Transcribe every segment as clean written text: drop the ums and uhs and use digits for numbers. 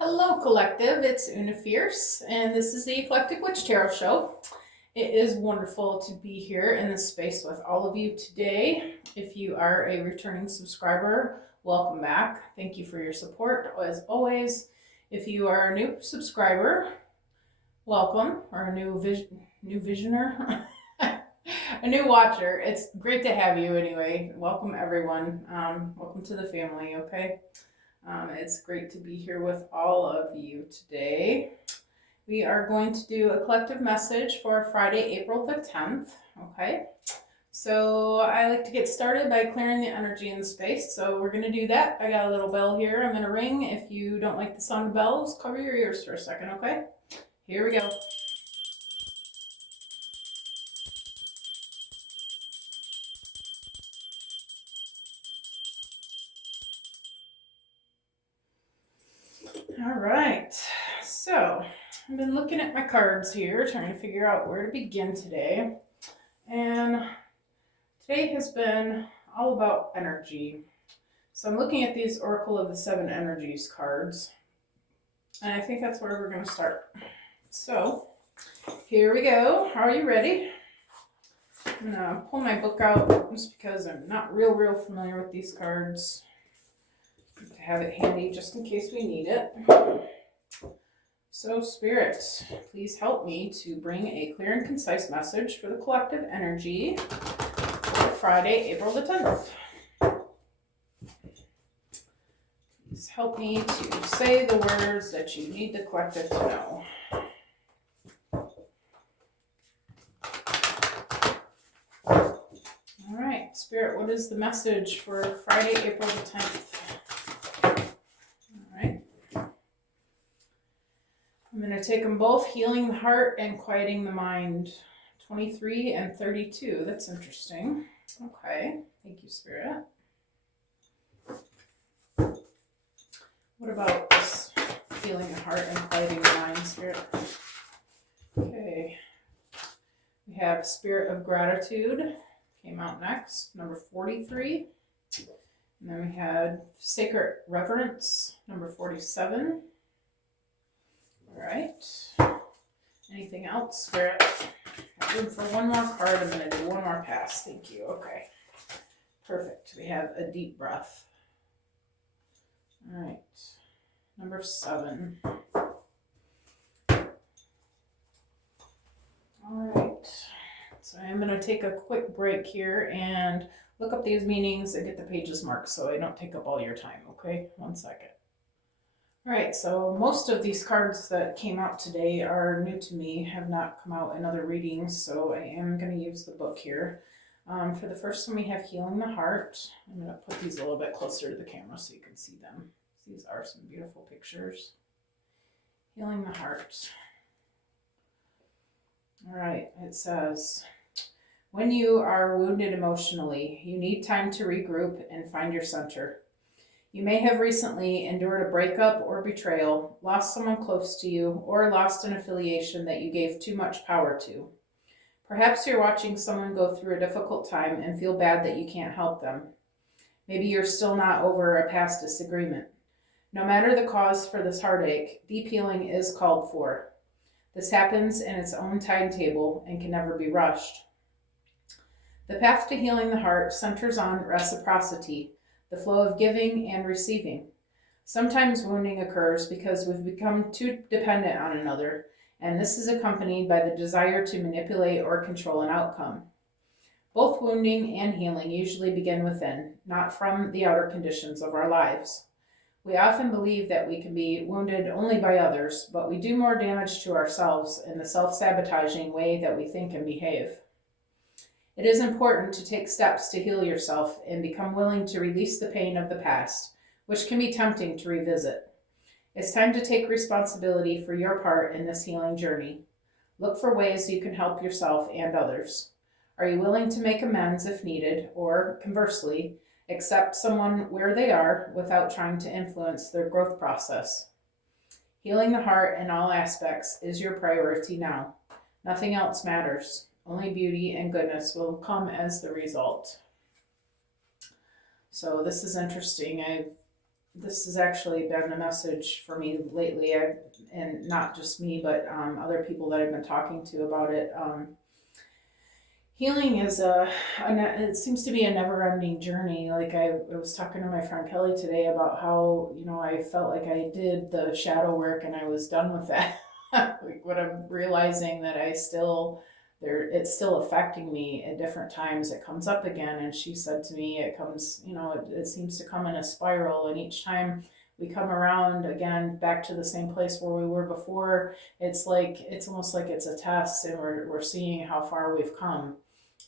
Hello, Collective. It's Una Fierce, and this is the Eclectic Witch Tarot Show. It is wonderful to be here in this space with all of you today. If you are a returning subscriber, welcome back. Thank you for your support, as always. If you are a new subscriber, welcome, or a new visioner, a new watcher. It's great to have you anyway. Welcome, everyone. Welcome to the family, okay? It's great to be here with all of you today. We are going to do a collective message for Friday, April the 10th. Okay. So I like to get started by clearing the energy in the space. So we're going to do that. I got a little bell here. I'm going to ring. If you don't like the sound of bells, cover your ears for a second. Okay. Here we go. All right. So I've been looking at my cards here, trying to figure out where to begin today. And today has been all about energy. So I'm looking at these Oracle of the Seven Energies cards, and I think that's where we're going to start. So here we go. Are you ready? I'm going to pull my book out just because I'm not real familiar with these cards. To have it handy just in case we need it. So Spirit, please help me to bring a clear and concise message for the collective energy for Friday, April the 10th. Please help me to say the words that you need the collective to know. All right, Spirit, what is the message for Friday, April the 10th? All right. I'm going to take them both, healing the heart and quieting the mind. 23 and 32. That's interesting. Okay. Thank you, Spirit. What about this healing the heart and quieting the mind, Spirit? Okay. We have Spirit of Gratitude. Came out next. Number 43. And then we had Sacred Reverence. Number 47. All right. Anything else, Spirit? Room for one more card. I'm going to do one more pass. Thank you. Okay. Perfect. We have a deep breath. All right. Number 7. All right. So I'm going to take a quick break here and look up these meanings and get the pages marked so I don't take up all your time. Okay. 1 second. All right, so most of these cards that came out today are new to me, have not come out in other readings, so I am going to use the book here. For the first one, we have Healing the Heart. I'm going to put these a little bit closer to the camera so you can see them. These are some beautiful pictures. Healing the Heart. All right, it says, when you are wounded emotionally, you need time to regroup and find your center. You may have recently endured a breakup or betrayal, lost someone close to you, or lost an affiliation that you gave too much power to. Perhaps you're watching someone go through a difficult time and feel bad that you can't help them. Maybe you're still not over a past disagreement. No matter the cause for this heartache, deep healing is called for. This happens in its own timetable and can never be rushed. The path to healing the heart centers on reciprocity, the flow of giving and receiving. Sometimes wounding occurs because we've become too dependent on another, and this is accompanied by the desire to manipulate or control an outcome. Both wounding and healing usually begin within, not from the outer conditions of our lives. We often believe that we can be wounded only by others, but we do more damage to ourselves in the self-sabotaging way that we think and behave. It is important to take steps to heal yourself and become willing to release the pain of the past, which can be tempting to revisit. It's time to take responsibility for your part in this healing journey. Look for ways you can help yourself and others. Are you willing to make amends if needed, or conversely, accept someone where they are without trying to influence their growth process? Healing the heart in all aspects is your priority now. Nothing else matters. Only beauty and goodness will come as the result. So this is interesting. I've this has actually been a message for me lately, and not just me, but other people that I've been talking to about it. Healing is it seems to be a never-ending journey. Like I was talking to my friend Kelly today about how, I felt like I did the shadow work and I was done with that. Like what I'm realizing that it's still affecting me at different times. It comes up again, and she said to me, it comes, it seems to come in a spiral, and each time we come around again back to the same place where we were before, it's almost like it's a test, and we're seeing how far we've come.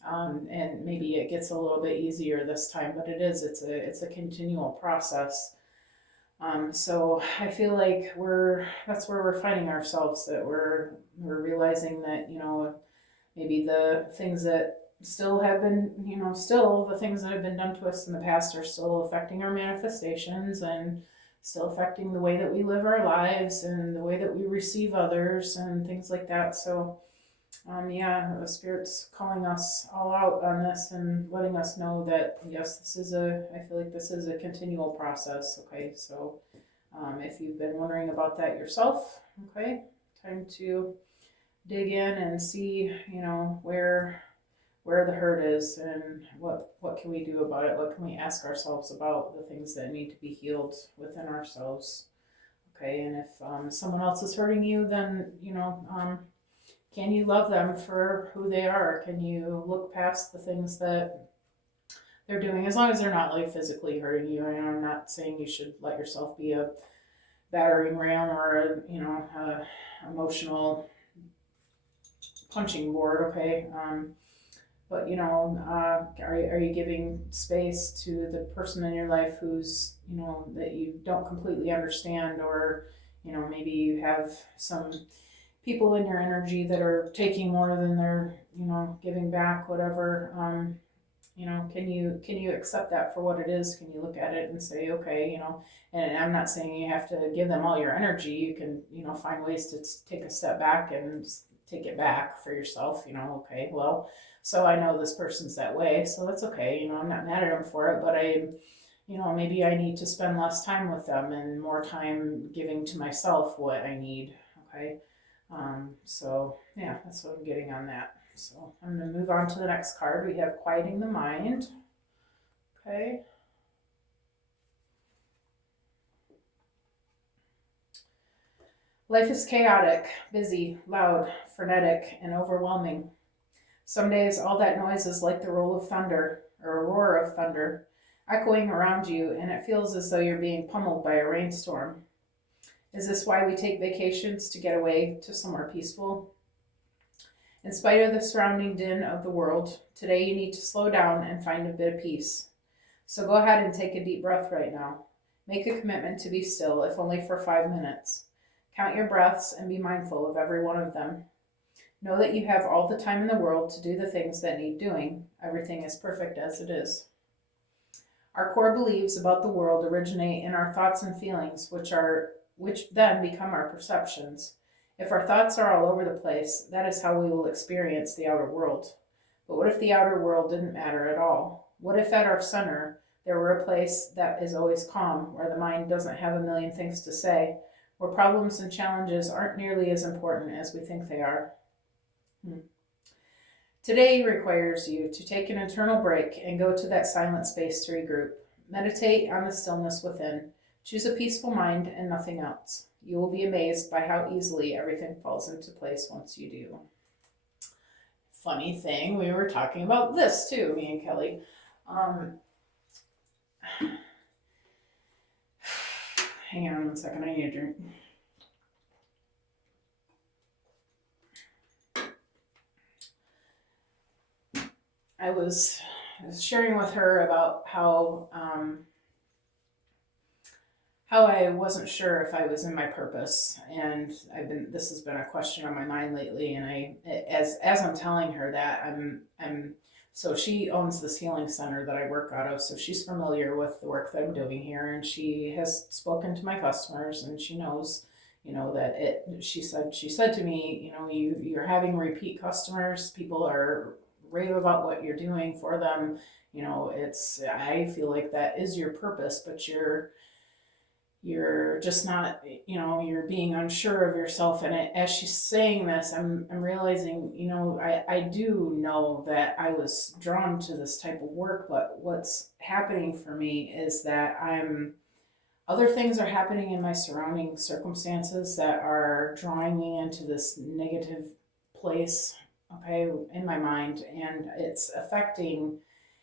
And maybe it gets a little bit easier this time, but it's a continual process. So I feel like that's where we're finding ourselves, that we're realizing that, maybe the things that still have been, still the things that have been done to us in the past are still affecting our manifestations, and still affecting the way that we live our lives and the way that we receive others and things like that. So the Spirit's calling us all out on this and letting us know that, yes, I feel like this is a continual process. Okay, so if you've been wondering about that yourself, okay, time to dig in and see, where the hurt is, and what can we do about it? What can we ask ourselves about the things that need to be healed within ourselves? Okay, and if someone else is hurting you, then can you love them for who they are? Can you look past the things that they're doing, as long as they're not like physically hurting you? And I'm not saying you should let yourself be a battering ram or a emotional punching board. Okay, but are you giving space to the person in your life who's that you don't completely understand, or maybe you have some people in your energy that are taking more than they're giving back, whatever. Can you accept that for what it is? Can you look at it and say, okay, and I'm not saying you have to give them all your energy. You can find ways to take a step back and take it back for yourself. Okay, well, so I know this person's that way, so that's okay. I'm not mad at them for it, but maybe I need to spend less time with them and more time giving to myself what I need. Okay. So yeah, that's what I'm getting on that. So I'm going to move on to the next card. We have quieting the mind. Okay. Life is chaotic, busy, loud, frenetic, and overwhelming. Some days all that noise is like the roll of thunder, or a roar of thunder, echoing around you, and it feels as though you're being pummeled by a rainstorm. Is this why we take vacations, to get away to somewhere peaceful? In spite of the surrounding din of the world, today you need to slow down and find a bit of peace. So go ahead and take a deep breath right now. Make a commitment to be still, if only for 5 minutes. Count your breaths and be mindful of every one of them. Know that you have all the time in the world to do the things that need doing. Everything is perfect as it is. Our core beliefs about the world originate in our thoughts and feelings, which then become our perceptions. If our thoughts are all over the place, that is how we will experience the outer world. But what if the outer world didn't matter at all? What if at our center there were a place that is always calm, where the mind doesn't have a million things to say, where problems and challenges aren't nearly as important as we think they are? Today requires you to take an internal break and go to that silent space to regroup. Meditate on the stillness within. Choose a peaceful mind and nothing else. You will be amazed by how easily everything falls into place once you do. Funny thing, we were talking about this too, me and Kelly. Hang on 1 second, I need a drink. I was sharing with her about how I wasn't sure if I was in my purpose, and this has been a question on my mind lately. And as I'm telling her that, so she owns this healing center that I work out of, so she's familiar with the work that I'm doing here, and she has spoken to my customers, and she knows, that she said to me, you're having repeat customers. People are rave about what you're doing for them. I feel like that is your purpose, but you're just not, you're being unsure of yourself. And as she's saying this, I'm realizing, I do know that I was drawn to this type of work, but what's happening for me is that other things are happening in my surrounding circumstances that are drawing me into this negative place, okay, in my mind, and it's affecting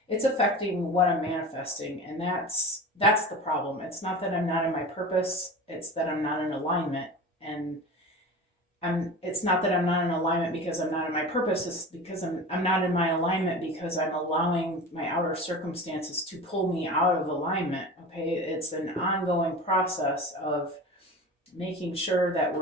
what I'm manifesting, and that's the problem. It's not that I'm not in my purpose, it's that I'm not in alignment. And it's not that I'm not in alignment because I'm not in my purpose, it's because I'm not in my alignment because I'm allowing my outer circumstances to pull me out of alignment. Okay, it's an ongoing process of making sure that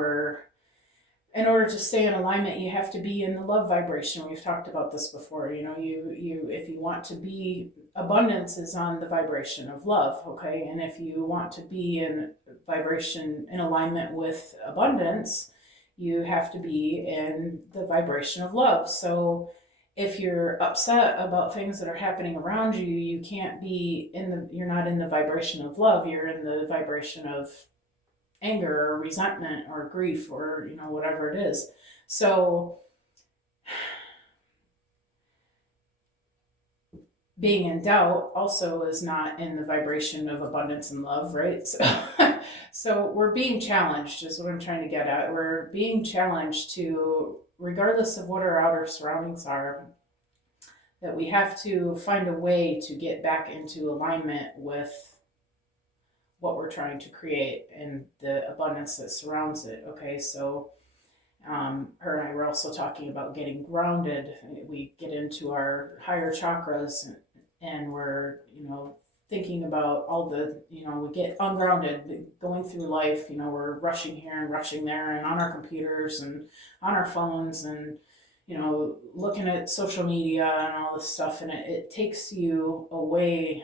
in order to stay in alignment, you have to be in the love vibration. We've talked about this before. You if you want to be, abundance is on the vibration of love, okay? And if you want to be in vibration, in alignment with abundance, you have to be in the vibration of love. So if you're upset about things that are happening around you, you can't be you're not in the vibration of love, you're in the vibration of anger or resentment or grief, or whatever it is. So being in doubt also is not in the vibration of abundance and love, right? So we're being challenged, is what I'm trying to get at. We're being challenged to, regardless of what our outer surroundings are, that we have to find a way to get back into alignment with what we're trying to create and the abundance that surrounds it. Okay, so her and I were also talking about getting grounded. We get into our higher chakras, and we're, thinking about all the, we get ungrounded going through life. We're rushing here and rushing there and on our computers and on our phones and, looking at social media and all this stuff. And it takes you away.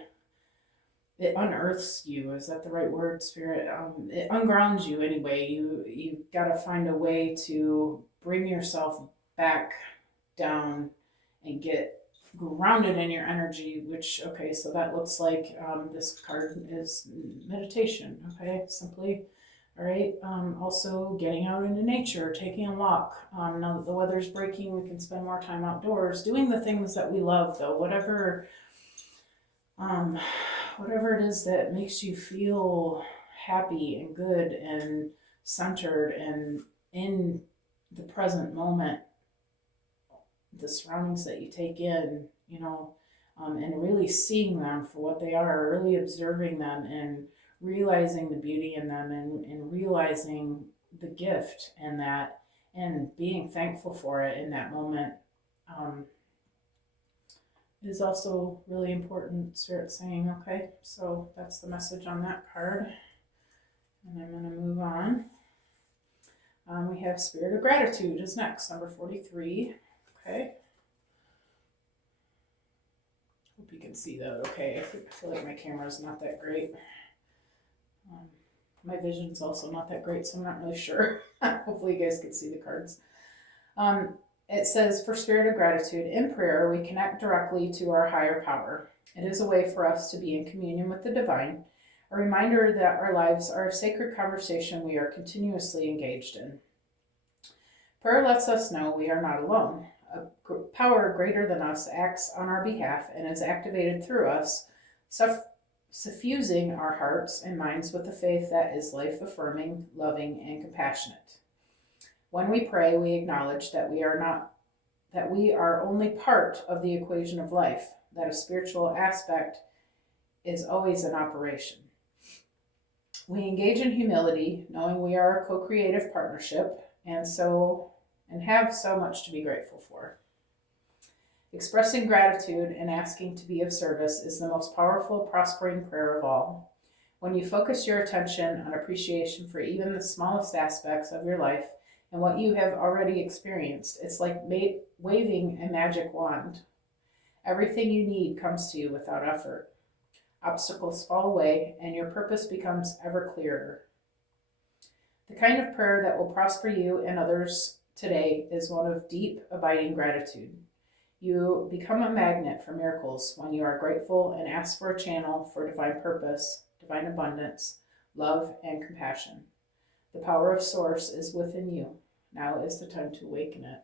It unearths you. Is that the right word, Spirit? It ungrounds you anyway. You've got to find a way to bring yourself back down and get grounded in your energy. Which, okay, so that looks like, this card is meditation. Okay, simply. All right. Also, getting out into nature, taking a walk. Now that the weather's breaking, we can spend more time outdoors, doing the things that we love, though. Whatever it is that makes you feel happy and good and centered and in the present moment, the surroundings that you take in, and really seeing them for what they are, really observing them and realizing the beauty in them, and realizing the gift in that, and being thankful for it in that moment. Is also really important, Spirit saying. Okay, so that's the message on that card. And I'm going to move on. We have Spirit of Gratitude is next, number 43. Okay. Hope you can see that okay. I feel like my camera is not that great. My vision's also not that great, so I'm not really sure. Hopefully you guys can see the cards. It says, for Spirit of Gratitude, in prayer, we connect directly to our higher power. It is a way for us to be in communion with the divine, a reminder that our lives are a sacred conversation we are continuously engaged in. Prayer lets us know we are not alone. A power greater than us acts on our behalf and is activated through us, suffusing our hearts and minds with a faith that is life-affirming, loving, and compassionate. When we pray, we acknowledge that we are only part of the equation of life, that a spiritual aspect is always in operation. We engage in humility, knowing we are a co-creative partnership, and have so much to be grateful for. Expressing gratitude and asking to be of service is the most powerful, prospering prayer of all. When you focus your attention on appreciation for even the smallest aspects of your life and what you have already experienced, it's like waving a magic wand. Everything you need comes to you without effort. Obstacles fall away, and your purpose becomes ever clearer. The kind of prayer that will prosper you and others today is one of deep, abiding gratitude. You become a magnet for miracles when you are grateful and ask for a channel for divine purpose, divine abundance, love, and compassion. The power of Source is within you. Now is the time to awaken it.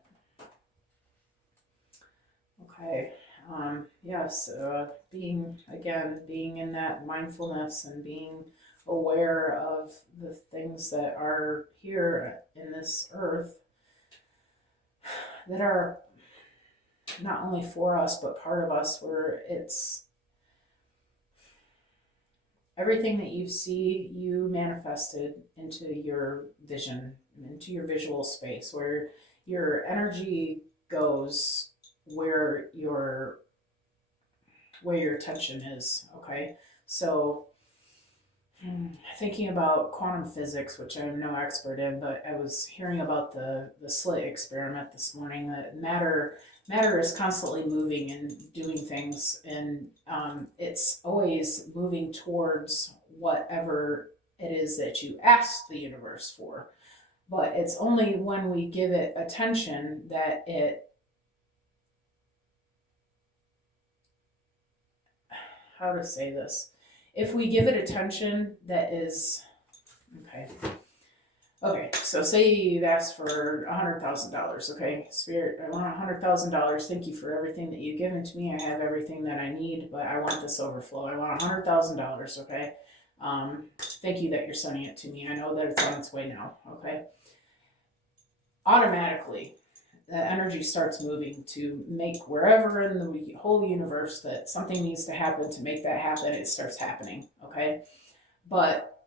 Okay. Yes, being in that mindfulness and being aware of the things that are here in this earth that are not only for us but part of us, where it's everything that you see you manifested into your vision, into your visual space, where your energy goes, where your attention is. Okay, so thinking about quantum physics, which I'm no expert in, but I was hearing about the slit experiment this morning, that matter is constantly moving and doing things, and it's always moving towards whatever it is that you ask the universe for. But it's only when we give it attention that how to say this? If we give it attention that is, okay, so say you've asked for $100,000, okay? Spirit, I want $100,000. Thank you for everything that you've given to me. I have everything that I need, but I want this overflow. I want $100,000, okay? Thank you that you're sending it to me. I know that it's on its way now, okay? Automatically, the energy starts moving to make wherever in the whole universe that something needs to happen to make that happen, it starts happening, okay? But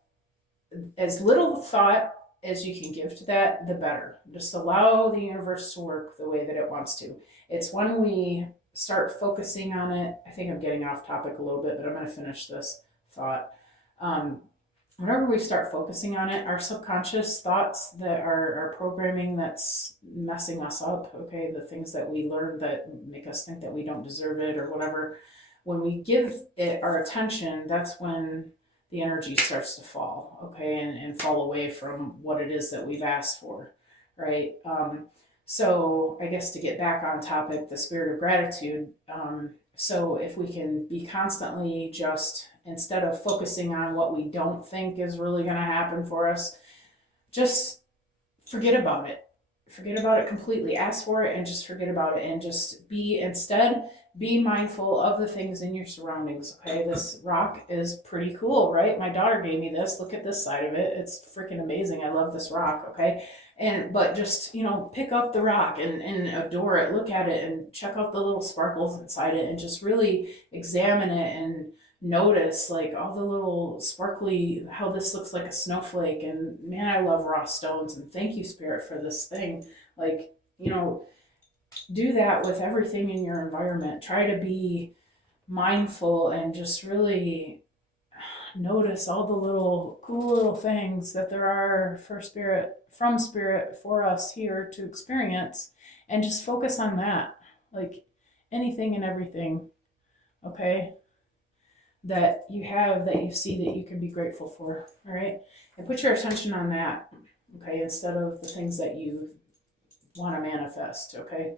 as little thought as you can give to that, the better. Just allow the universe to work the way that it wants to. It's when we start focusing on it, I think I'm getting off topic a little bit, but I'm going to finish this thought. Whenever we start focusing on it, our subconscious thoughts that are programming that's messing us up, okay, the things that we learn that make us think that we don't deserve it or whatever, when we give it our attention, that's when the energy starts to fall, okay, and fall away from what it is that we've asked for, right? So I guess to get back on topic, the spirit of gratitude. So if we can be constantly just, instead of focusing on what we don't think is really going to happen for us, just forget about it. Forget about it completely. Ask for it and just forget about it, and just be mindful of the things in your surroundings. Okay, this rock is pretty cool, right? My daughter gave me this. Look at this side of it. It's freaking amazing. I love this rock. Okay, but just pick up the rock and adore it. Look at it and check out the little sparkles inside it, and just really examine it and notice like all the little sparkly, how this looks like a snowflake. And man, I love raw stones, and thank you, Spirit, for this thing. Like, do that with everything in your environment. Try to be mindful and just really notice all the little cool little things that there are from spirit for us here to experience, and just focus on that. Like anything and everything, okay, that you have, that you see, that you can be grateful for. All right, and put your attention on that, okay, instead of the things that you want to manifest, okay,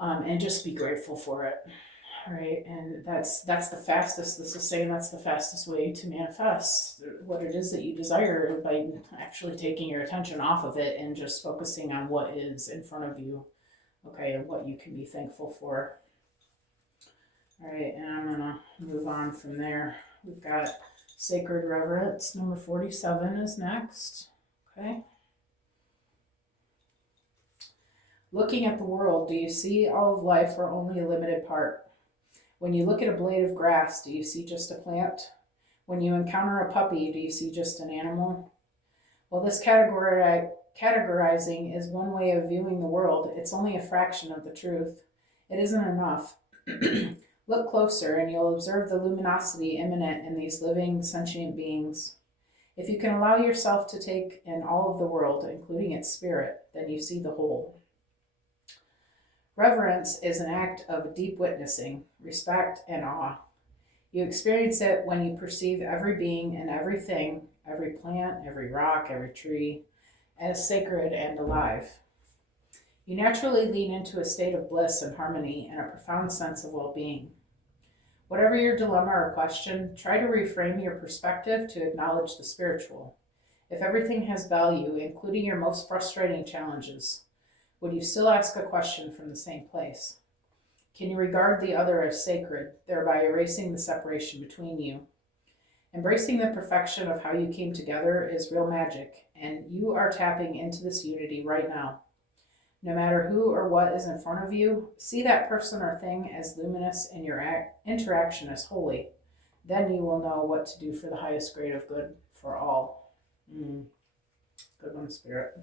and just be grateful for it. All right, and that's the fastest. This is saying that's the fastest way to manifest what it is that you desire, by actually taking your attention off of it and just focusing on what is in front of you, okay, and what you can be thankful for. All right, and I'm gonna move on from there. We've got Sacred Reverence, number 47 is next. Okay. Looking at the world, do you see all of life or only a limited part? When you look at a blade of grass, do you see just a plant? When you encounter a puppy, do you see just an animal? Well, this categorizing is one way of viewing the world. It's only a fraction of the truth. It isn't enough. Look closer and you'll observe the luminosity immanent in these living, sentient beings. If you can allow yourself to take in all of the world, including its spirit, then you see the whole. Reverence is an act of deep witnessing, respect, and awe. You experience it when you perceive every being and everything, every plant, every rock, every tree, as sacred and alive. You naturally lean into a state of bliss and harmony and a profound sense of well-being. Whatever your dilemma or question, try to reframe your perspective to acknowledge the spiritual. If everything has value, including your most frustrating challenges, would you still ask a question from the same place? Can you regard the other as sacred, thereby erasing the separation between you? Embracing the perfection of how you came together is real magic, and you are tapping into this unity right now. No matter who or what is in front of you, see that person or thing as luminous and your interaction as holy. Then you will know what to do for the highest grade of good for all. Good one, Spirit.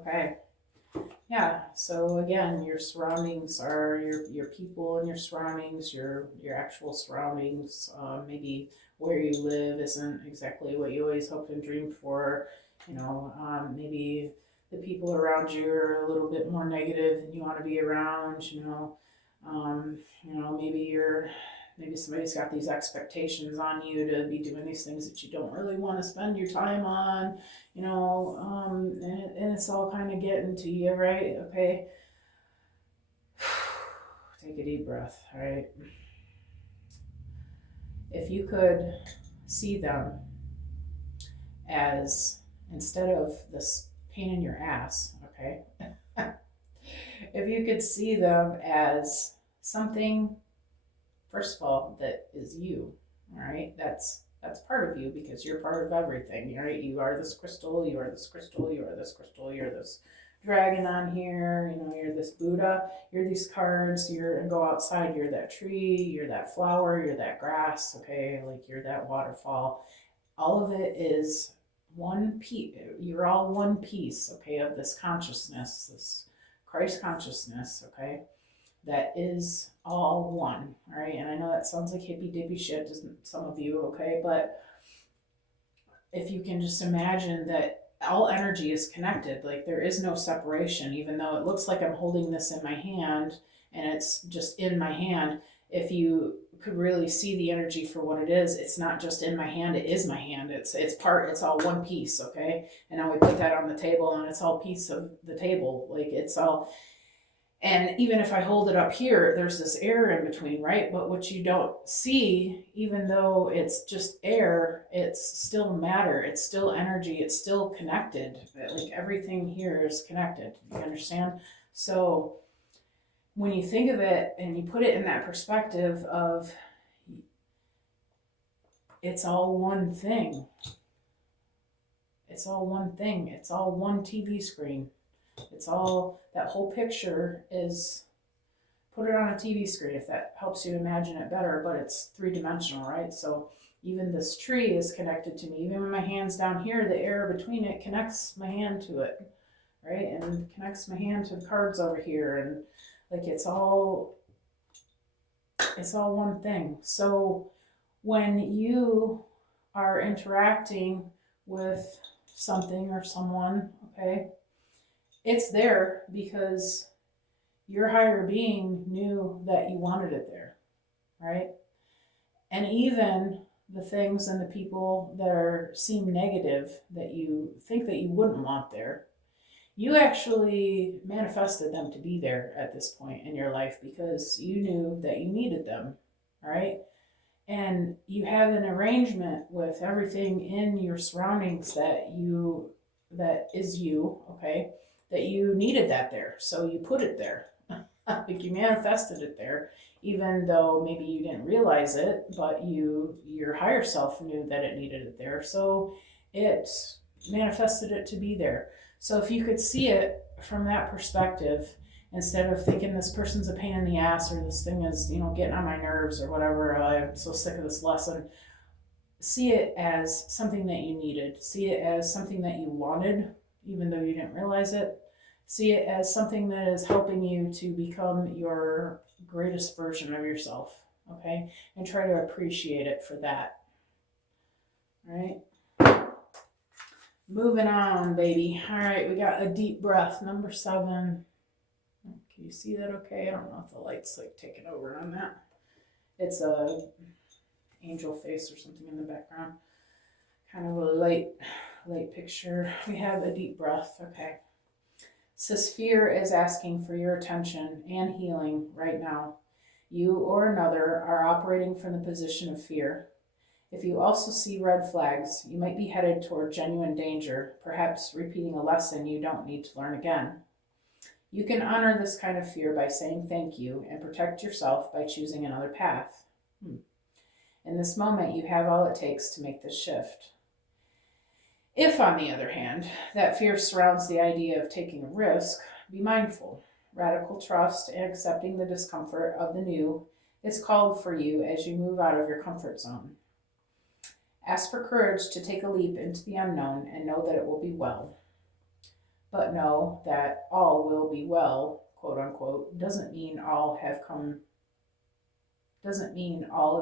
Okay. Yeah, so again, your surroundings are your people and your surroundings, your actual surroundings. Maybe where you live isn't exactly what you always hoped and dreamed for. Maybe the people around you are a little bit more negative than you want to be around. Maybe somebody's got these expectations on you to be doing these things that you don't really want to spend your time on. And it's all kind of getting to you, right? Okay. Take a deep breath, all right? If you could see them as, instead of this pain in your ass, okay? If you could see them as something, first of all, that is you, all right? That's part of you because you're part of everything, right? You are this crystal, you are this crystal, you are this crystal, you're this dragon on here, you're this Buddha, you're these cards, and go outside, you're that tree, you're that flower, you're that grass, okay? Like you're that waterfall. All of it is one piece. You're all one piece, okay, of this consciousness, this Christ consciousness, okay? That is all one, right? And I know that sounds like hippy dippy shit to some of you, okay? But if you can just imagine that all energy is connected, like there is no separation, even though it looks like I'm holding this in my hand and it's just in my hand. If you could really see the energy for what it is, it's not just in my hand, it is my hand. It's all one piece, okay? And now we put that on the table and it's all piece of the table. Like it's all. And even if I hold it up here, there's this air in between, right? But what you don't see, even though it's just air, it's still matter. It's still energy. It's still connected. Like everything here is connected. You understand? So when you think of it and you put it in that perspective of it's all one thing. It's all one thing. It's all one TV screen. It's all, that whole picture is, put it on a TV screen if that helps you imagine it better, but it's three-dimensional, right? So even this tree is connected to me. Even when my hand's down here, the air between it connects my hand to it, right? And connects my hand to the cards over here. And like it's all one thing. So when you are interacting with something or someone, okay, it's there because your higher being knew that you wanted it there, right? And even the things and the people that seem negative that you think that you wouldn't want there, you actually manifested them to be there at this point in your life because you knew that you needed them, right? And you have an arrangement with everything in your surroundings that is you, okay? That you needed that there, so you put it there. Like you manifested it there, even though maybe you didn't realize it, but your higher self knew that it needed it there, so it manifested it to be there. So if you could see it from that perspective, instead of thinking this person's a pain in the ass or this thing is, getting on my nerves or whatever, I'm so sick of this lesson, see it as something that you needed. See it as something that you wanted, even though you didn't realize it. See it as something that is helping you to become your greatest version of yourself, okay? And try to appreciate it for that, all right? Moving on, baby. All right, we got a deep breath, number 7. Can you see that okay? I don't know if the light's like taking over on that. It's a angel face or something in the background. Kind of a light picture. We have a deep breath, okay? Says fear is asking for your attention and healing right now. you or another are operating from the position of fear. If you also see red flags, you might be headed toward genuine danger, perhaps repeating a lesson you don't need to learn again. You can honor this kind of fear by saying thank you and protect yourself by choosing another path. In this moment, you have all it takes to make this shift. If, on the other hand, that fear surrounds the idea of taking a risk, be mindful. Radical trust and accepting the discomfort of the new is called for you as you move out of your comfort zone. Ask for courage to take a leap into the unknown and know that it will be well. But know that all will be well, quote unquote, doesn't mean all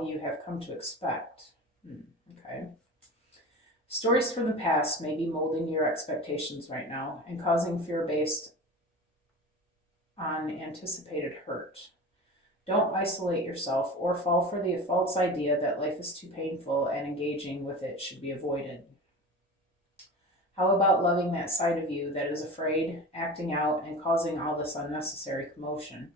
you have come to expect. Okay. Stories from the past may be molding your expectations right now and causing fear based on anticipated hurt. Don't isolate yourself or fall for the false idea that life is too painful and engaging with it should be avoided. How about loving that side of you that is afraid, acting out, and causing all this unnecessary commotion?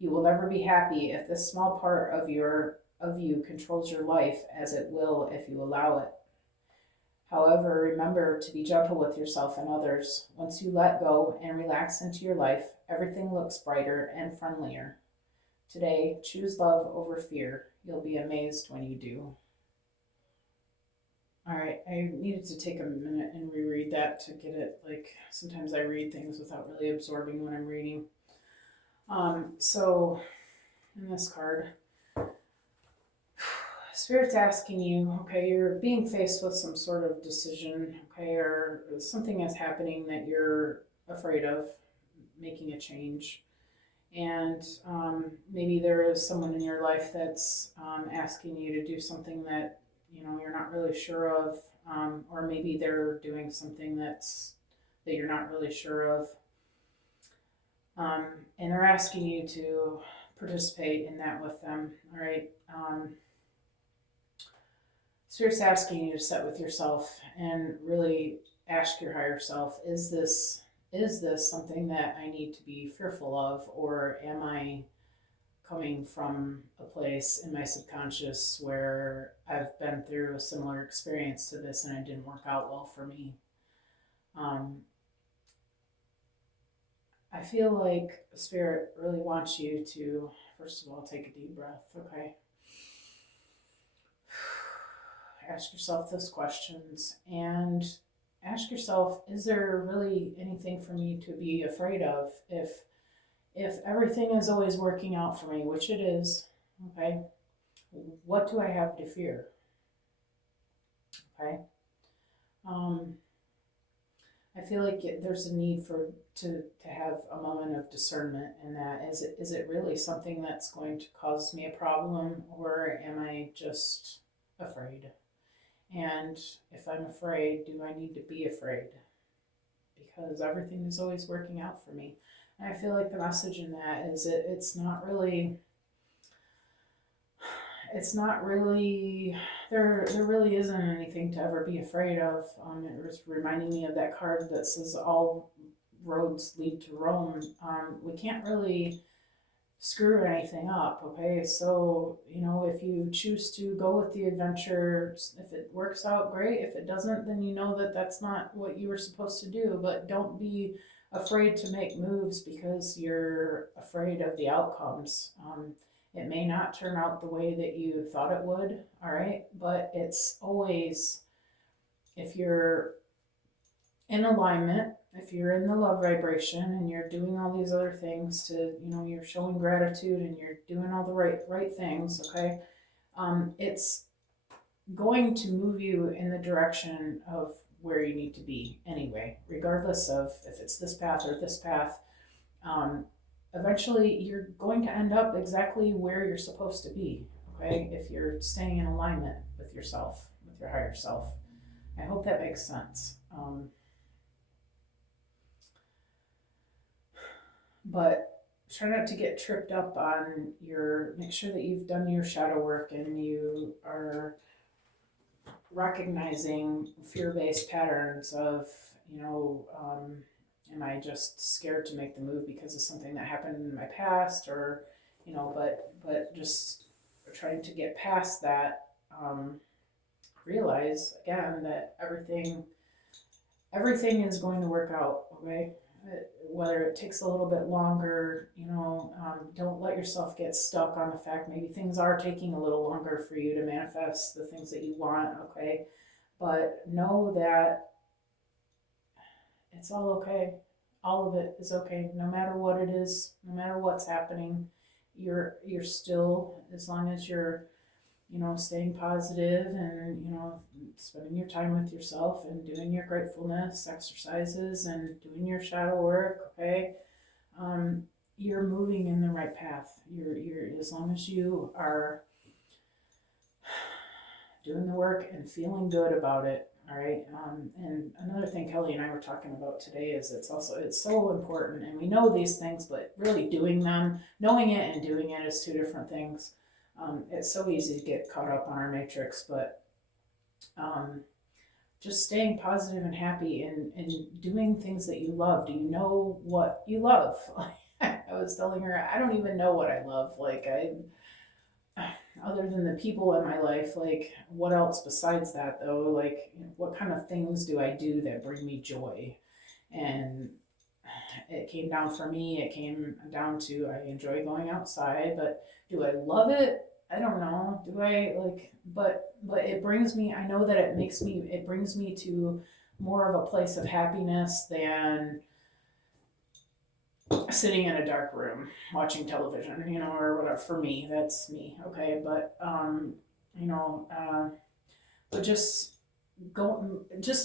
You will never be happy if this small part of you controls your life, as it will if you allow it. However, remember to be gentle with yourself and others. Once you let go and relax into your life, everything looks brighter and friendlier. Today, choose love over fear. You'll be amazed when you do. All right, I needed to take a minute and reread that to get it. Sometimes I read things without really absorbing what I'm reading. So in this card, Spirit's asking you, okay, you're being faced with some sort of decision, okay, or something is happening that you're afraid of making a change. And maybe there is someone in your life that's asking you to do something that, you're not really sure of, or maybe they're doing something that you're not really sure of. And they're asking you to participate in that with them, all right? Spirit's asking you to sit with yourself and really ask your higher self, is this something that I need to be fearful of, or am I coming from a place in my subconscious where I've been through a similar experience to this and it didn't work out well for me? I feel like Spirit really wants you to, first of all, take a deep breath, okay? Ask yourself those questions and ask yourself, is there really anything for me to be afraid of if everything is always working out for me, which it is, okay? What do I have to fear? Okay? I feel like there's a need to have a moment of discernment in that. Is it really something that's going to cause me a problem, or am I just afraid? And if I'm afraid, do I need to be afraid? Because everything is always working out for me. And I feel like the message in that is it's not really, there really isn't anything to ever be afraid of. It was reminding me of that card that says all roads lead to Rome. We can't really screw anything up, okay? So, if you choose to go with the adventure, if it works out, great. If it doesn't, then you know that that's not what you were supposed to do. But don't be afraid to make moves because you're afraid of the outcomes. It may not turn out the way that you thought it would, all right? But it's always, if you're in alignment, if you're in the love vibration and you're doing all these other things to, you're showing gratitude and you're doing all the right things, okay? It's going to move you in the direction of where you need to be anyway, regardless of if it's this path or this path. Eventually you're going to end up exactly where you're supposed to be, okay? If you're staying in alignment with yourself, with your higher self. I hope that makes sense. But try not to get tripped up on make sure that you've done your shadow work and you are recognizing fear-based patterns of, am I just scared to make the move because of something that happened in my past, or but just trying to get past that, realize again that everything is going to work out, okay? Whether it takes a little bit longer, don't let yourself get stuck on the fact maybe things are taking a little longer for you to manifest the things that you want, okay? But know that it's all okay. All of it is okay, no matter what it is, no matter what's happening. You're still, as long as you're staying positive and, spending your time with yourself and doing your gratefulness exercises and doing your shadow work, okay? You're moving in the right path. You're as long as you are doing the work and feeling good about it, all right? And another thing Kelly and I were talking about today is it's so important, and we know these things, but really doing them, knowing it and doing it is two different things. It's so easy to get caught up on our matrix, but just staying positive and happy and doing things that you love. Do you know what you love? I was telling her, I don't even know what I love. Other than the people in my life, what else besides that though? What kind of things do I do that bring me joy? And it came down to I enjoy going outside, but do I love it? I don't know. Do I but it brings me, I know that it brings me to more of a place of happiness than sitting in a dark room watching television, or whatever. For me, that's me, okay? But but just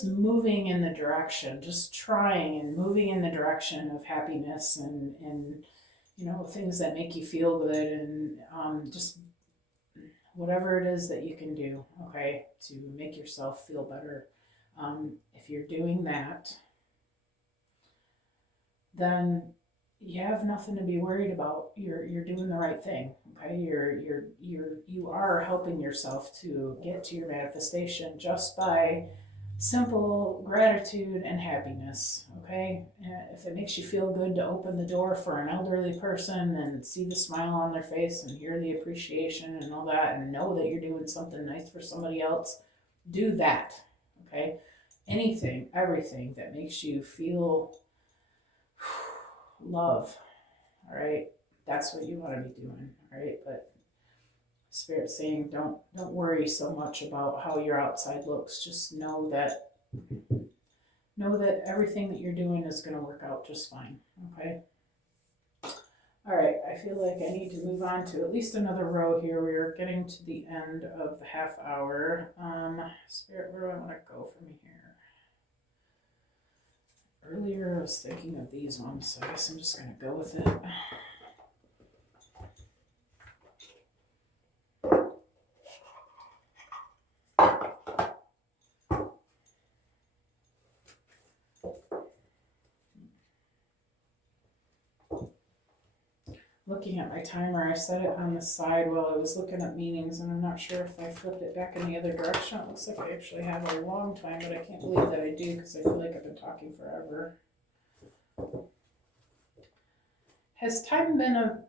moving in the direction, just trying and moving in the direction of happiness and things that make you feel good, and just whatever it is that you can do, okay, to make yourself feel better. If you're doing that, then you have nothing to be worried about. You're doing the right thing, okay? You are helping yourself to get to your manifestation just by simple gratitude and happiness, okay? If it makes you feel good to open the door for an elderly person and see the smile on their face and hear the appreciation and all that, and know that you're doing something nice for somebody else, do that, okay? Anything, everything that makes you feel love, all right? That's what you want to be doing, all right? But Spirit's saying don't worry so much about how your outside looks. Just know that everything that you're doing is going to work out just fine, okay? All right, I feel like I need to move on to at least another row here. We're getting to the end of the half hour. Spirit, where do I want to go from here? Earlier I was thinking of these ones, so I guess I'm just going to go with it. Looking at my timer, I set it on the side while I was looking at meetings, and I'm not sure if I flipped it back in the other direction. It looks like I actually have a long time, but I can't believe that I do because I feel like I've been talking forever. Has time been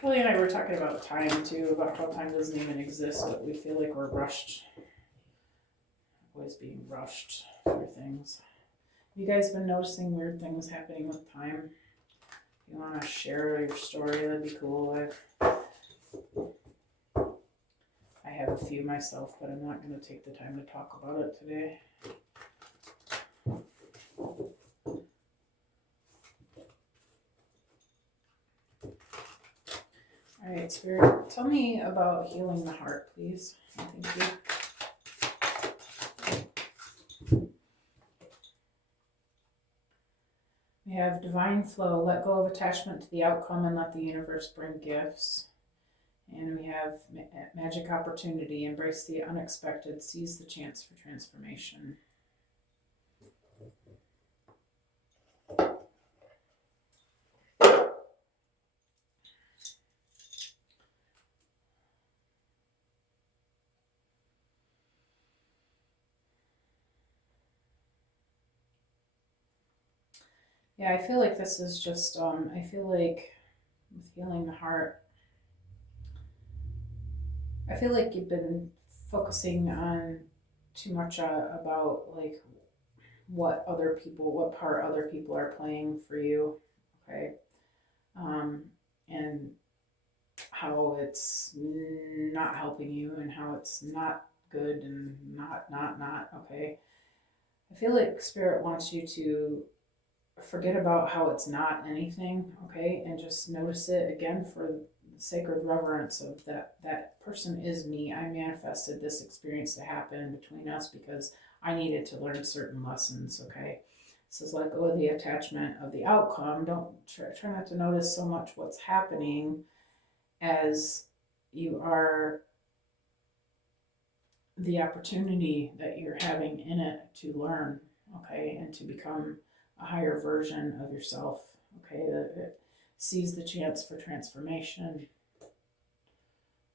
Kelly and I were talking about time too, about how time doesn't even exist, but we feel like we're rushed, always being rushed through things. Have you guys been noticing weird things happening with time? If you want to share your story, that'd be cool. I have a few myself, but I'm not going to take the time to talk about it today. All right, Spirit, tell me about healing the heart, please. Thank you. We have divine flow, let go of attachment to the outcome and let the universe bring gifts. And we have magic opportunity, embrace the unexpected, seize the chance for transformation. Yeah, I feel like this is just, I feel like with healing the heart, I feel like you've been focusing on too much about like what part other people are playing for you, okay? Um, and how it's not helping you and how it's not good and not, okay? I feel like Spirit wants you to forget about how it's not anything, okay? And just notice it again for the sacred reverence of that person is me. I manifested this experience to happen between us because I needed to learn certain lessons, okay? This is let go of the attachment of the outcome. Don't try not to notice so much what's happening as you are the opportunity that you're having in it to learn, okay, and to become a higher version of yourself, okay, that it sees the chance for transformation,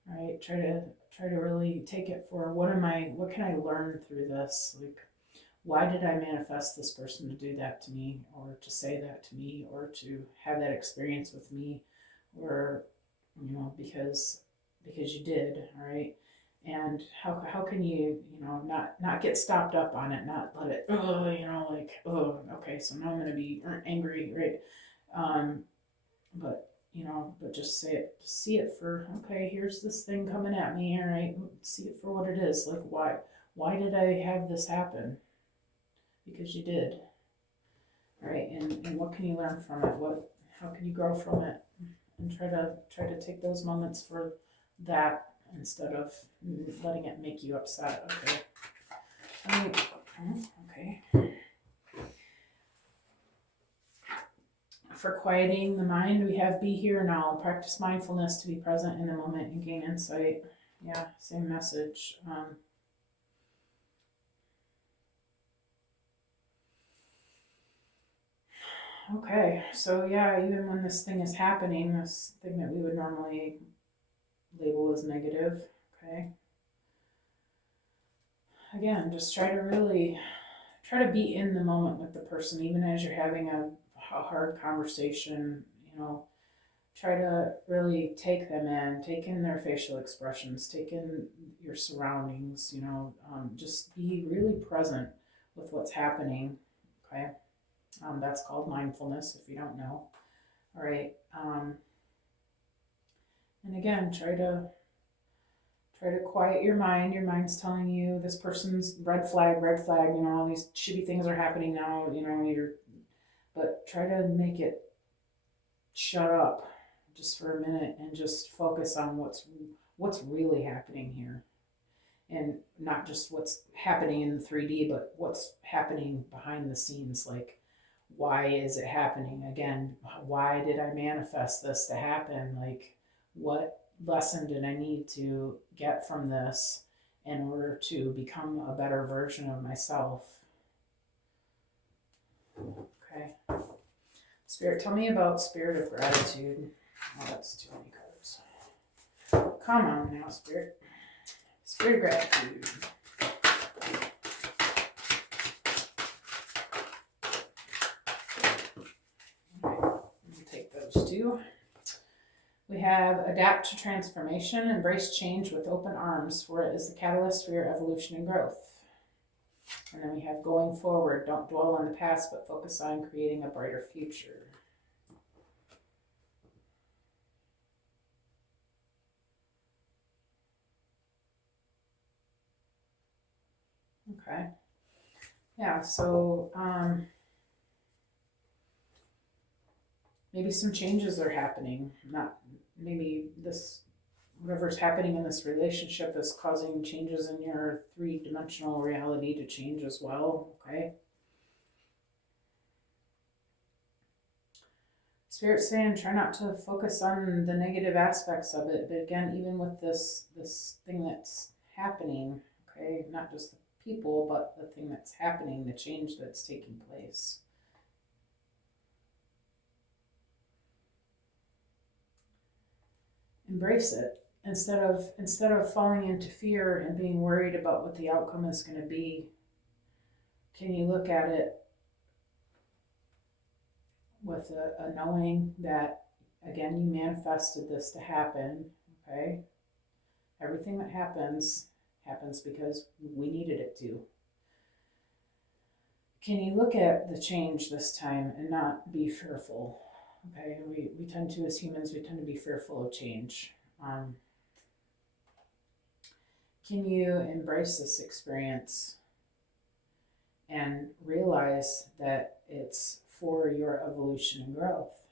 right? Try to really take it for what can I learn through this? Like, why did I manifest this person to do that to me, or to say that to me, or to have that experience with me, or because you did, all right? And how can you not get stopped up on it, not let it like, oh, okay, so now I'm going to be angry, right? um but just say it, just see it for, okay, here's this thing coming at me, all right, see it for what it is. Like, why did I have this happen? Because you did, right? And what can you learn from it? How can you grow from it? And try to take those moments for that instead of letting it make you upset. Okay. Okay. For quieting the mind, we have be here now. Practice mindfulness to be present in the moment and gain insight. Yeah, same message. Okay, so yeah, even when this thing is happening, this thing that we would normally label as negative, okay, again, just try to be in the moment with the person, even as you're having a hard conversation, try to really take them in, take in their facial expressions, take in your surroundings, just be really present with what's happening, okay? That's called mindfulness if you don't know, all right? And again, try to quiet your mind. Your mind's telling you this person's red flag, all these shitty things are happening now, but try to make it shut up just for a minute and just focus on what's really happening here. And not just what's happening in the 3D, but what's happening behind the scenes. Like, why is it happening? Again, why did I manifest this to happen? Like, what lesson did I need to get from this in order to become a better version of myself? Okay. Spirit, tell me about spirit of gratitude. Oh, that's too many cards. Come on now, Spirit. Spirit of gratitude. Take those two. We have adapt to transformation, embrace change with open arms, for it is the catalyst for your evolution and growth. And then we have going forward, don't dwell on the past, but focus on creating a brighter future. Okay. Yeah, so maybe some changes are happening. Not maybe this whatever's happening in this relationship is causing changes in your three-dimensional reality to change as well. Okay. Spirit's saying try not to focus on the negative aspects of it, but again, even with this thing that's happening, okay, not just the people, but the thing that's happening, the change that's taking place. Embrace it instead of falling into fear and being worried about what the outcome is going to be. Can you look at it with a knowing that, again, you manifested this to happen, okay? Everything that happens because we needed it to. Can you look at the change this time and not be fearful? Okay, we tend to, as humans, we tend to be fearful of change. Can you embrace this experience and realize that it's for your evolution and growth?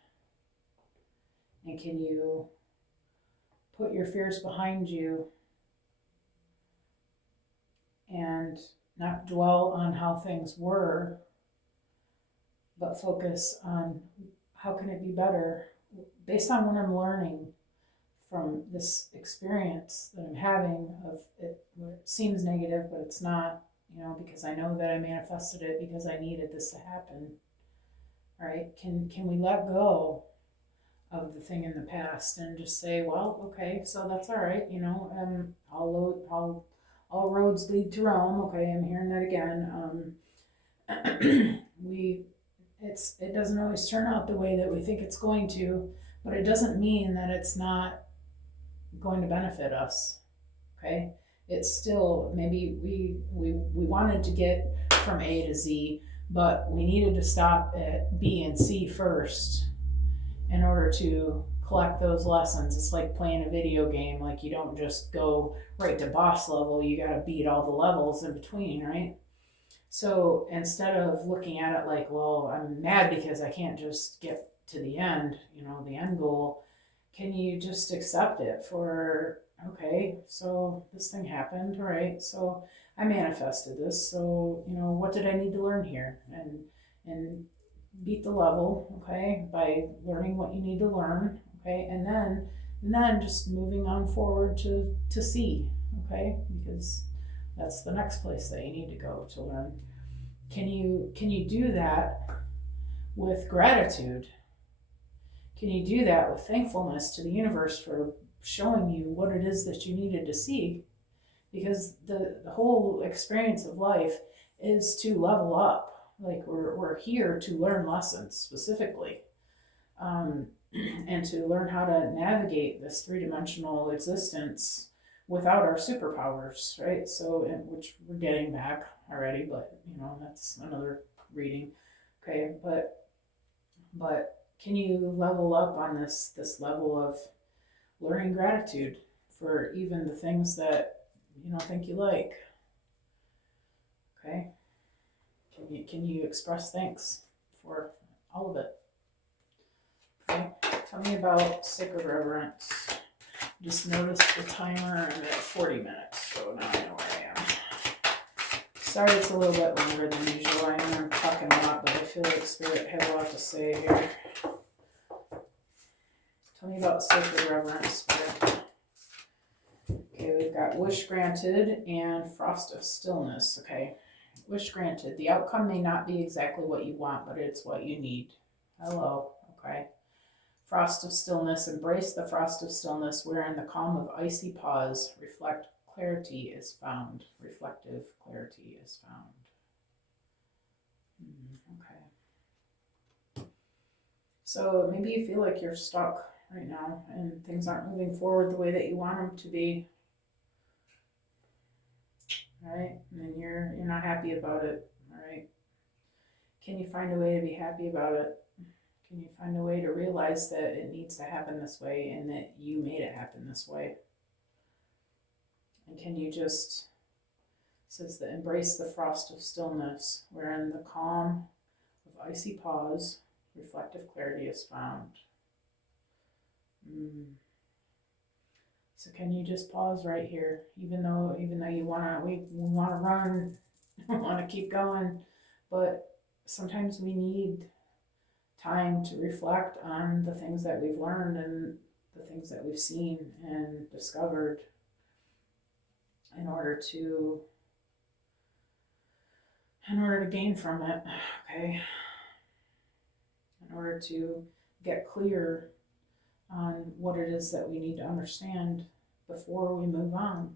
And can you put your fears behind you and not dwell on how things were, but focus on how can it be better based on what I'm learning from this experience that I'm having of it, where it seems negative, but it's not, because I know that I manifested it because I needed this to happen. All right, can we let go of the thing in the past and just say, well, okay, so that's all right, all roads lead to Rome. Okay, I'm hearing that again. It doesn't always turn out the way that we think it's going to, but it doesn't mean that it's not going to benefit us. Okay, it's still, maybe we wanted to get from A to Z, but we needed to stop at B and C first in order to collect those lessons. It's like playing a video game. Like, you don't just go right to boss level, you got to beat all the levels in between, right? So instead of looking at it like, well, I'm mad because I can't just get to the end, the end goal, can you just accept it for, okay, so this thing happened, right? So I manifested this, so what did I need to learn here? And beat the level, okay, by learning what you need to learn, okay, and then just moving on forward to C, okay, because that's the next place that you need to go to learn. Can you do that with gratitude? Can you do that with thankfulness to the universe for showing you what it is that you needed to see? Because the whole experience of life is to level up. Like, we're here to learn lessons specifically, and to learn how to navigate this three-dimensional existence without our superpowers, right? So, which we're getting back already, but that's another reading. Okay, but can you level up on this level of learning gratitude for even the things that you don't think you like? Okay, can you express thanks for all of it? Okay, tell me about sacred reverence. Just noticed the timer. I'm at 40 minutes, so now I know where I am. Sorry it's a little bit longer than usual. I know I'm talking a lot, but I feel like Spirit had a lot to say here. Tell me about sacred reverence, Spirit. Okay, we've got wish granted and frost of stillness. Okay, wish granted. The outcome may not be exactly what you want, but it's what you need. Hello, okay. Frost of stillness. Embrace the frost of stillness, where in the calm of icy pause, clarity is found. Reflective clarity is found. Okay. So maybe you feel like you're stuck right now and things aren't moving forward the way that you want them to be. All right, and you're not happy about it. All right. Can you find a way to be happy about it? Can you find a way to realize that it needs to happen this way and that you made it happen this way? And can you just, it says that embrace the frost of stillness, wherein the calm of icy pause, reflective clarity is found. So can you just pause right here, even though we want to run, we want to keep going, but sometimes we need time to reflect on the things that we've learned and the things that we've seen and discovered in order to gain from it, okay? In order to get clear on what it is that we need to understand before we move on.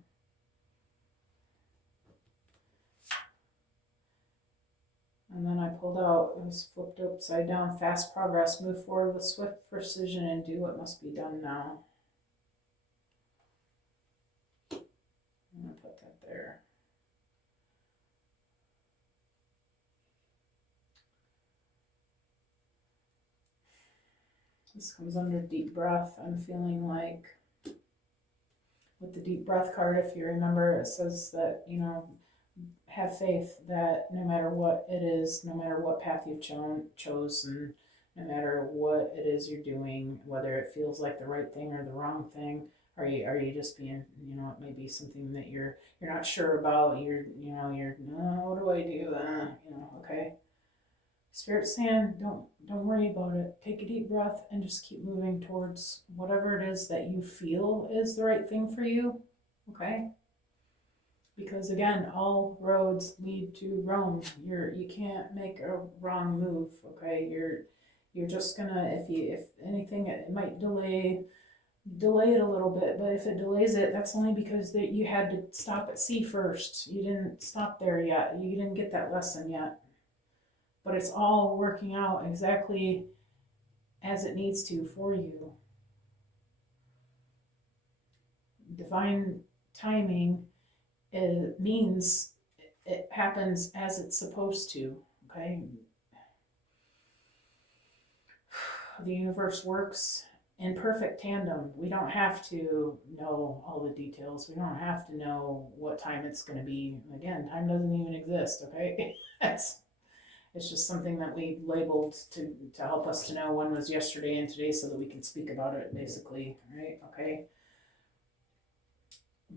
And then I pulled out, it was flipped upside down, fast progress, move forward with swift precision and do what must be done now. This comes under deep breath. I'm feeling like with the deep breath card, if you remember, it says that, you know, have faith that no matter what it is, no matter what path you've chosen, no matter what it is you're doing, whether it feels like the right thing or the wrong thing, are you just being, you know, it may be something that you're not sure about, you're no, what do I do? Okay. Spirit saying, don't worry about it. Take a deep breath and just keep moving towards whatever it is that you feel is the right thing for you. Okay? Because again, all roads lead to Rome. You can't make a wrong move. Okay? You're just gonna, if anything, it might delay it a little bit, but if it delays it, that's only because that you had to stop at C first. You didn't stop there yet. You didn't get that lesson yet. But it's all working out exactly as it needs to for you. Divine timing, it means it happens as it's supposed to, okay? The universe works in perfect tandem. We don't have to know all the details. We don't have to know what time it's going to be. Again, time doesn't even exist, okay? It's just something that we labeled to help us to know when was yesterday and today so that we can speak about it, basically, right? Okay.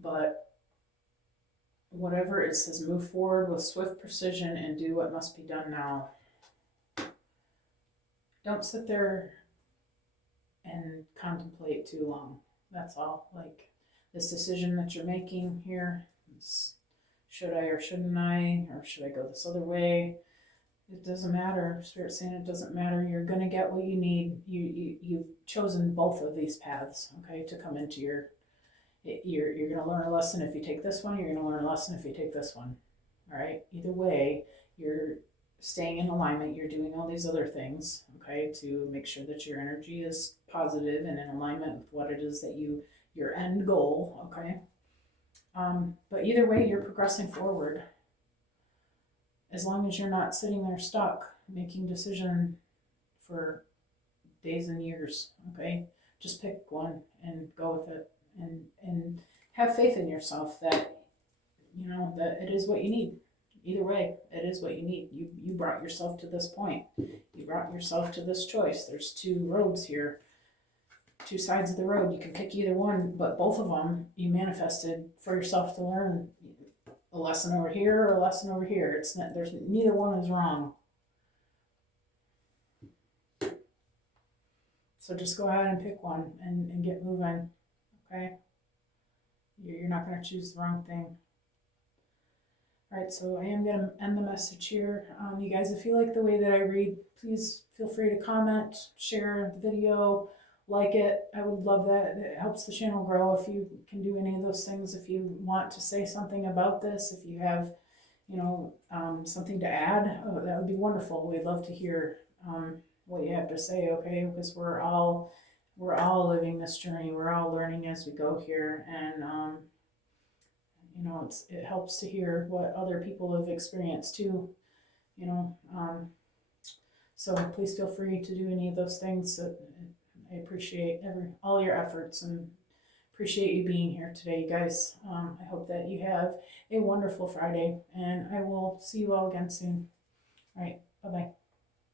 But whatever it says, move forward with swift precision and do what must be done now. Don't sit there and contemplate too long. That's all. Like this decision that you're making here, should I or shouldn't I, or should I go this other way? It doesn't matter. Spirit's saying it doesn't matter. You're gonna get what you need. You've chosen both of these paths, okay, to come into you're gonna learn a lesson if you take this one. You're gonna learn a lesson if you take this one. All right. Either way, you're staying in alignment. You're doing all these other things, okay, to make sure that your energy is positive and in alignment with what it is that your end goal, okay. But either way, you're progressing forward. As long as you're not sitting there stuck making decision for days and years, okay? Just pick one and go with it and have faith in yourself that, you know, that it is what you need. Either way, it is what you need. You brought yourself to this point. You brought yourself to this choice. There's two roads here, two sides of the road. You can pick either one, but both of them you manifested for yourself to learn a lesson over here or a lesson over here. It's not, there's neither one is wrong. So just go ahead and pick one and get moving, okay? You're not going to choose the wrong thing. All right, so I am going to end the message here. You guys, if you like the way that I read, please feel free to comment, share the video, like it. I would love that. It helps the channel grow if you can do any of those things. If you want to say something about this, if you have, you know, something to add, that would be wonderful. We'd love to hear what you have to say, okay? Because we're all living this journey. We're all learning as we go here, and you know, it helps to hear what other people have experienced too, you know. So please feel free to do any of those things. I appreciate all your efforts and appreciate you being here today, you guys. I hope that you have a wonderful Friday, and I will see you all again soon. All right.